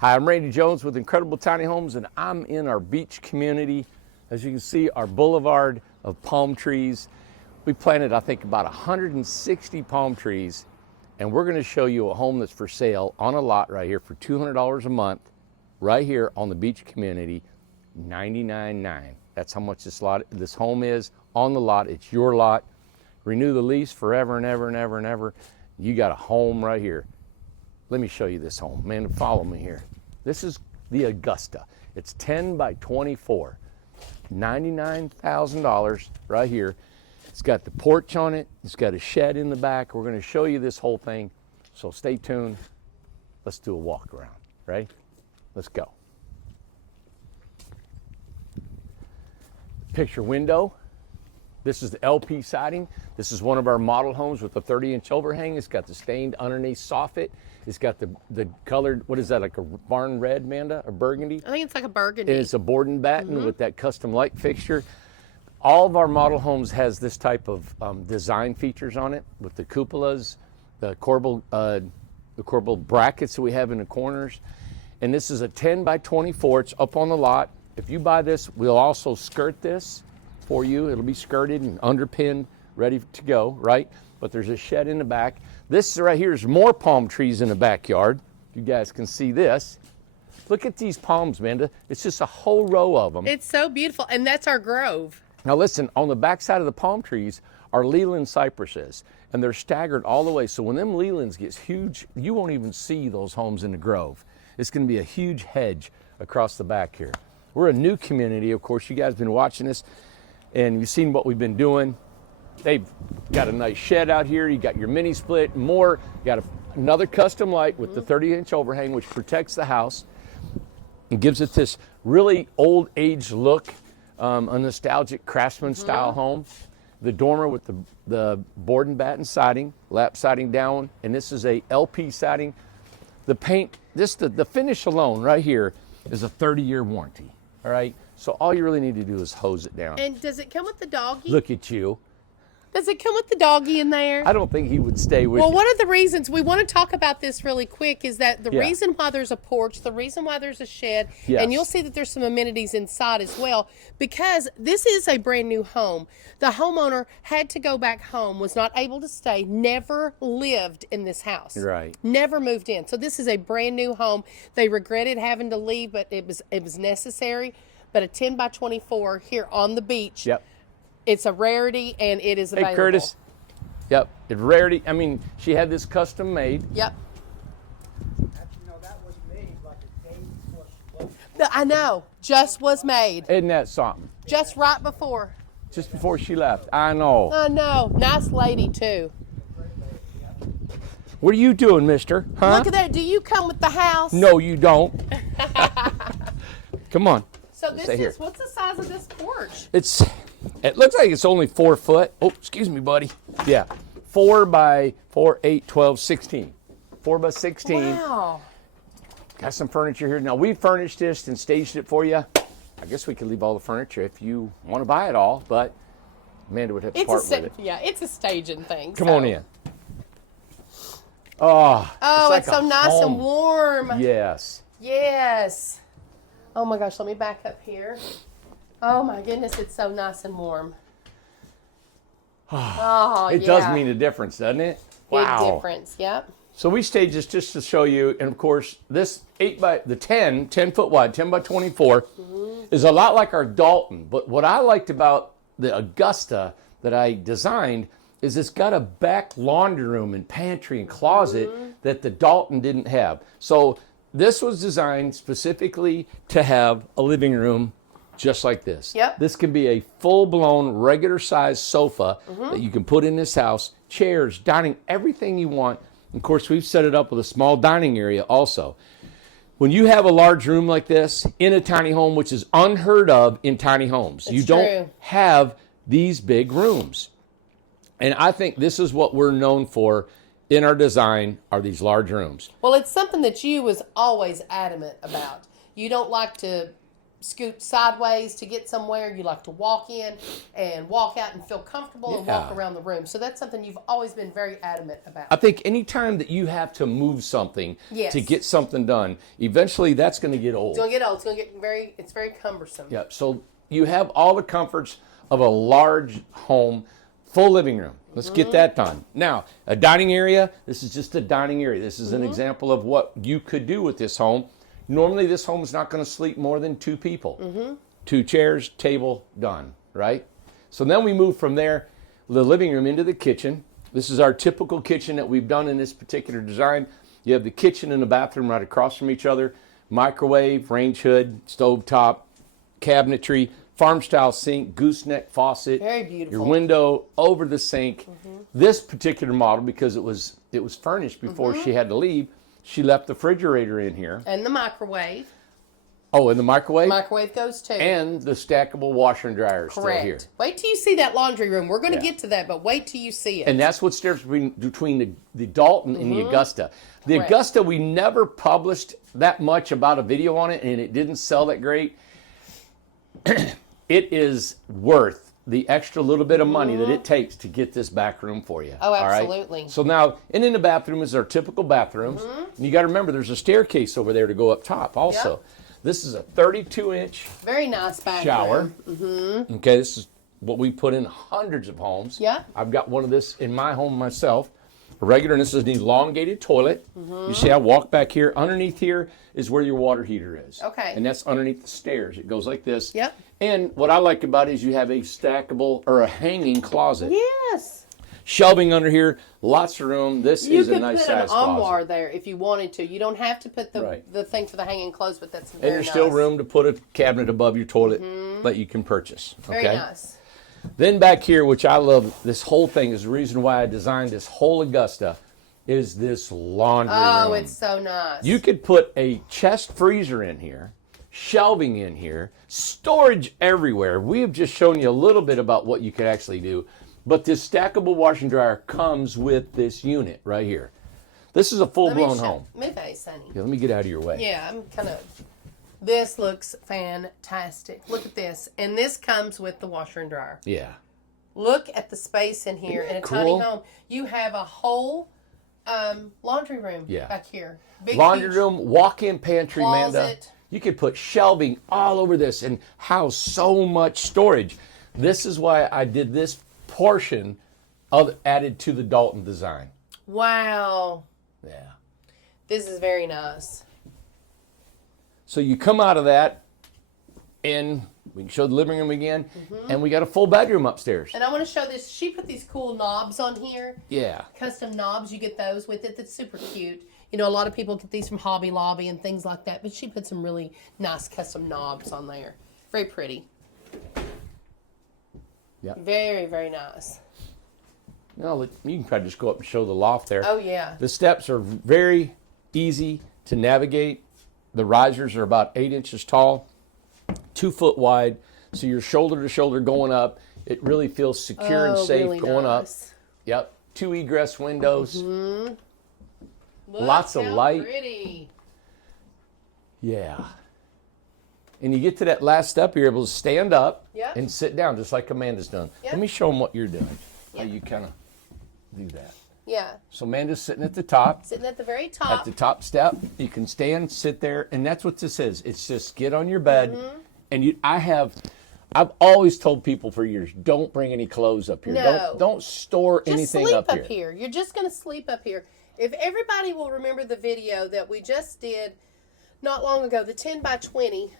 Hi, I'm Randy Jones with Incredible Tiny Homes, and I'm in our beach community. As you can see, our boulevard of palm trees. We planted, I think, about 160 palm trees, and we're going to show you a home that's for sale on a lot right here for $200 a month, right here on the beach community, $99,900. That's how much this home is on the lot. It's your lot. Renew the lease forever and ever and ever and ever. You got a home right here. Let me show you this home. Man, follow me here. This is the Augusta. It's 10 by 24. $99,000 right here. It's got the porch on it. It's got a shed in the back. We're going to show you this whole thing. So stay tuned. Let's do a walk around. Ready? Let's go. Picture window. This is the LP siding. This is one of our model homes with a 30-inch overhang. It's got the stained underneath soffit. It's got the colored, what is that, like a barn red, Amanda, or burgundy? I think it's like a burgundy. And it's a board and batten with that custom light fixture. All of our model homes has this type of design features on it with the cupolas, the corbel brackets that we have in the corners. And this is a 10 by 24. It's up on the lot. If you buy this, we'll also skirt this for you. It'll be skirted and underpinned, ready to go, right? But there's a shed in the back. This right here is more palm trees in the backyard. You guys can see this. Look at these palms, Amanda. It's just a whole row of them. It's so beautiful, and that's our grove. Now listen, on the back side of the palm trees are Leland cypresses, and they're staggered all the way. So when them Lelands gets huge, you won't even see those homes in the grove. It's going to be a huge hedge across the back here. We're a new community, of course. You guys have been watching this, and you've seen what we've been doing. They've got a nice shed out here. You got your mini split, more. You got another custom light with the 30-inch overhang, which protects the house and gives it this really old age look, a nostalgic craftsman style home. The dormer with the board and batten siding, lap siding down, and this is a LP siding. The paint, the finish alone right here is a 30-year warranty. All right, so all you really need to do is hose it down. And does it come with the doggy? Look at you. Does it come with the doggy in there? I don't think he would stay with you. Well, one of the reasons we want to talk about this really quick is that the reason why there's a porch, the reason why there's a shed, and you'll see that there's some amenities inside as well, because this is a brand new home. The homeowner had to go back home, was not able to stay, never lived in this house. Right. Never moved in. So this is a brand new home. They regretted having to leave, but it was necessary. But a 10 by 24 here on the beach. Yep. It's a rarity, and it is available. Hey, Curtis. Yep, it's rarity. I mean, she had this custom made. Yep. Actually, no, that was made like a day before she left. I know. Just was made. Isn't that something? Just right before. Just before she left. I know. I know. Nice lady, too. What are you doing, mister? Huh? Look at that. Do you come with the house? No, you don't. Come on. So this Stay here. is, what's the size of this porch? It looks like it's only 4 foot. Oh, excuse me, buddy. Yeah. 4 by 4, 8, 12, 16. 4 by 16. Wow. Got some furniture here. Now, we furnished this and staged it for you. I guess we could leave all the furniture if you want to buy it all, but Amanda would have to part with it. Yeah, it's a staging thing. Come on in. Oh, It's like so nice home. and warm. Yes. Yes. Oh my gosh, let me back up here. Oh my goodness, it's so nice and warm. Oh, It does mean a difference, doesn't it? Big Wow. difference, yep. So we staged this just to show you, and of course, this 10 foot wide, 10 by 24, is a lot like our Dalton. But what I liked about the Augusta that I designed is it's got a back laundry room and pantry and closet that the Dalton didn't have. So this was designed specifically to have a living room just like this. Yep. This can be a full-blown, regular-sized sofa that you can put in this house, chairs, dining, everything you want. Of course, we've set it up with a small dining area also. When you have a large room like this in a tiny home, which is unheard of in tiny homes, you don't have these big rooms. And I think this is what we're known for in our design, are these large rooms. Well, it's something that you was always adamant about. You don't like to scoot sideways to get somewhere. You like to walk in and walk out and feel comfortable and walk around the room. So that's something you've always been very adamant about. I think anytime that you have to move something to get something done, eventually that's going to get old. It's going to get old. It's going to get very cumbersome. Yeah. So you have all the comforts of a large home, full living room. Let's get that done. Now, a dining area. This is just a dining area. This is an example of what you could do with this home. Normally, this home is not going to sleep more than 2 people. 2 chairs, table, done, right? So then we move from there, the living room, into the kitchen. This is our typical kitchen that we've done in this particular design. You have the kitchen and the bathroom right across from each other. Microwave, range hood, stove top, cabinetry, farm-style sink, gooseneck faucet. Very beautiful. Your window over the sink. This particular model, because it was furnished before she had to leave, she left the refrigerator in here. And the microwave. Oh, and the microwave? Microwave goes too. And the stackable washer and dryer is still here. Wait till you see that laundry room. We're going to get to that, but wait till you see it. And that's what's different between the Dalton and the Augusta. The Augusta, we never published that much about a video on it, and it didn't sell that great. It is worth the extra little bit of money that it takes to get this back room for you. Oh, absolutely. All right? So now, and in the bathroom is our typical bathrooms. And you got to remember, there's a staircase over there to go up top also. Yep. This is a 32-inch very nice bathroom. shower. Okay, this is what we put in hundreds of homes. Yeah. I've got one of this in my home myself. A regular, and this is an elongated toilet. You see I walk back here. Underneath here is where your water heater is. Okay. And that's underneath the stairs. It goes like this. Yep. And what I like about it is you have a stackable or a hanging closet. Yes. Shelving under here, lots of room. This is a nice size You could put an armoire closet. there if you wanted to. You don't have to put the thing for the hanging clothes, but that's very And there's nice. still room to put a cabinet above your toilet that you can purchase. Okay? Very nice. Then back here, which I love, this whole thing is the reason why I designed this whole Augusta, is this laundry room. Oh, it's so nice. You could put a chest freezer in here, shelving in here, storage everywhere. We have just shown you a little bit about what you could actually do, but this stackable washer and dryer comes with this unit right here. This is a full-blown home. Move that, Sonny. Yeah, let me get out of your way. Yeah, I'm kind of... This looks fantastic. Look at this. And this comes with the washer and dryer. Yeah. Look at the space in here. Isn't In a that tiny cool? home. You have a whole laundry room back here. Big, Laundry huge room, walk-in pantry, Amanda. closet. You could put shelving all over this and house so much storage. This is why I did this portion added to the Dalton design. Wow. Yeah. This is very nice. So you come out of that, and we can show the living room again, and we got a full bedroom upstairs. And I want to show this. She put these cool knobs on here. Yeah. Custom knobs. You get those with it. That's super cute. You know, a lot of people get these from Hobby Lobby and things like that, but she put some really nice custom knobs on there. Very pretty. Yeah. Very, very nice. No, you can probably just go up and show the loft there. Oh, yeah. The steps are very easy to navigate. The risers are about 8 inches tall, 2 foot wide, so you're shoulder to shoulder going up. It really feels secure and safe really going nice. up. Yep. 2 egress windows. Look Lots of how light. Pretty. Yeah. And you get to that last step, you're able to stand up Yep. and sit down just like Amanda's done. Yep. Let me show them what you're doing. How Yep. you kind of do that. Yeah. So Amanda's sitting at the top. Sitting at the very At top. the top step, you can stand, sit there, and that's what this is. It's just get on your bed, and I've always told people for years, don't bring any clothes up here. No. Don't store Just anything sleep up here. You're just going to sleep up here. If everybody will remember the video that we just did not long ago, the 10x20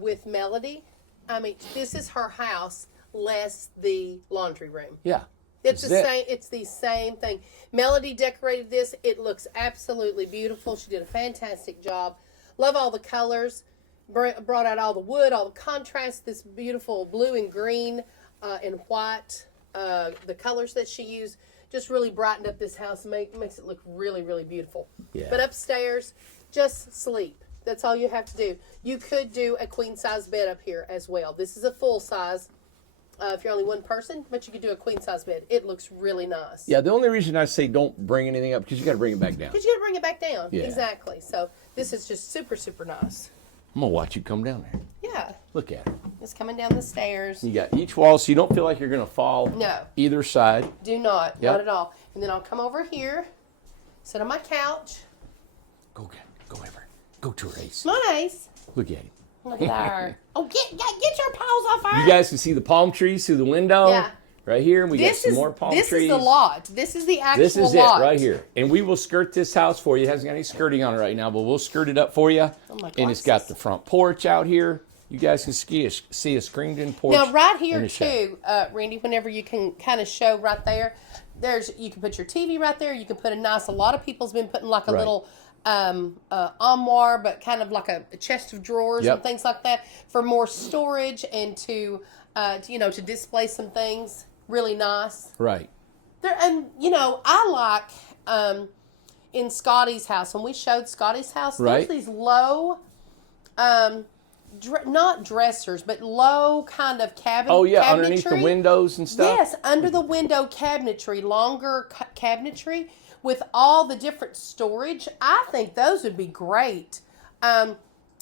with Melody. I mean, this is her house, less the laundry room. Yeah. It's the That's it. same. It's the same thing. Melody decorated this. It looks absolutely beautiful. She did a fantastic job. Love all the colors. Brought out all the wood, all the contrast. This beautiful blue and green and white. The colors that she used just really brightened up this house. Makes it look really, really beautiful. Yeah. But upstairs, just sleep. That's all you have to do. You could do a queen size bed up here as well. This is a full size. If you're only one person, but you could do a queen size bed. It looks really nice. Yeah, the only reason I say don't bring anything up because you got to bring it back down. Because you got to bring it back down. Yeah. Exactly. So this is just super, super nice. I'm gonna watch you come down there. Yeah. Look at it. It's coming down the stairs. You got each wall, so you don't feel like you're gonna fall. No. Either side. Do not. Yep. Not at all. And then I'll come over here, sit on my couch. Go over. Go to her, Ace. Come on, Ace. Look at him. Look at her. Oh, get your paws off her. You guys can see the palm trees through the window. Yeah. Right here, we got some more palm trees. This is the lot. This is the actual lot. This is it right here. And we will skirt this house for you. It hasn't got any skirting on it right now, but we'll skirt it up for you. Oh my and it's got the front porch out here. You guys can see a screened-in porch. Now, right here, and a shed. too, Randy, whenever you can kind of show right there, you can put your TV right there. You can put a lot of people's been putting like a little armoire, but kind of like a chest of drawers and things like that for more storage and to display some things. Really nice. Right. I like in Scotty's house, when we showed Scotty's house, there's these low, not dressers, but low kind of cabinetry. Oh, yeah, underneath the windows and stuff? Yes, under the window cabinetry, longer cabinetry with all the different storage. I think those would be great.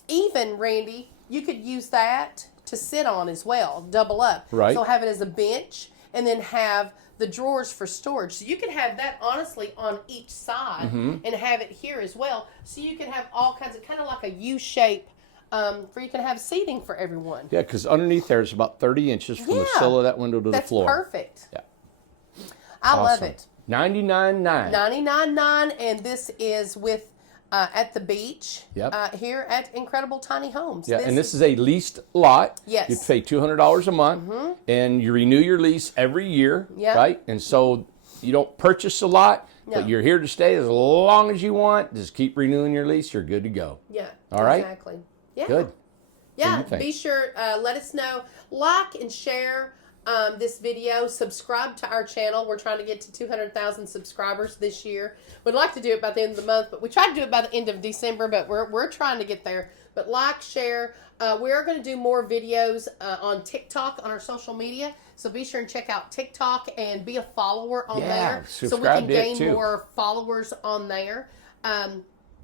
Even, Randy, you could use that to sit on as well, double up. Right. So have it as a bench and then have the drawers for storage. So you can have that honestly on each side and have it here as well. So you can have all kinds of, kind of like a U shape where you can have seating for everyone. Yeah, because underneath there is about 30 inches from the sill of that window to the floor. That's perfect. Yeah. I love it. $99.9. $99.9, and this is with at the beach here at Incredible Tiny Homes. Yeah, and this is a leased lot. Yes. You pay $200 a month, and you renew your lease every year, right? And so you don't purchase a lot, but you're here to stay as long as you want. Just keep renewing your lease. You're good to go. Yeah. All right? Exactly. Yeah. Good. Yeah, be sure, let us know. Like and share this video. Subscribe to our channel. We're trying to get to 200,000 subscribers this year. We'd like to do it by the end of the month, but we tried to do it by the end of December, but we're trying to get there. But like, share. We are going to do more videos on TikTok, on our social media. So be sure and check out TikTok and be a follower on there. So we can gain more followers on there.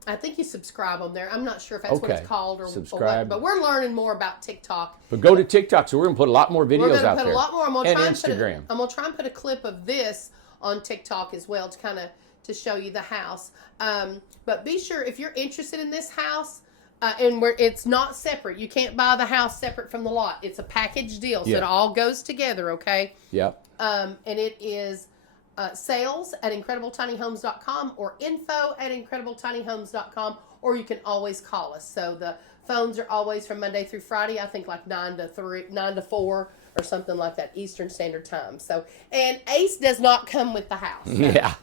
I think you subscribe on there. I'm not sure if that's what it's called or what, but we're learning more about TikTok. But go to TikTok, so we're going to put a lot more videos out there. We're going to put a lot more. I'm going to Instagram. I'm going to try and put a clip of this on TikTok as well to kind of to show you the house. But be sure, if you're interested in this house, and it's not separate. You can't buy the house separate from the lot. It's a package deal, so it all goes together, okay? Yep. And it is sales at IncredibleTinyHomes.com or info@IncredibleTinyHomes.com, or you can always call us. So the phones are always from Monday through Friday, I think like 9 to 4 or something like that, Eastern Standard Time. So, and Ace does not come with the house. So. Yeah.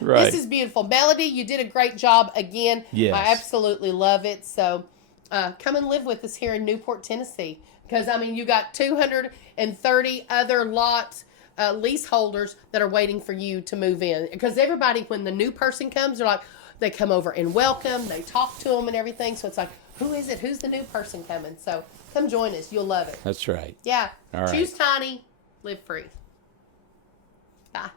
Right. This is beautiful. Melody, you did a great job again. Yes. I absolutely love it. So come and live with us here in Newport, Tennessee. Because, I mean, you got 230 other lot leaseholders that are waiting for you to move in. Because everybody, when the new person comes, they're like, they come over and welcome. They talk to them and everything. So it's like, who is it? Who's the new person coming? So come join us. You'll love it. That's right. Yeah. All right. Choose tiny. Live free. Bye.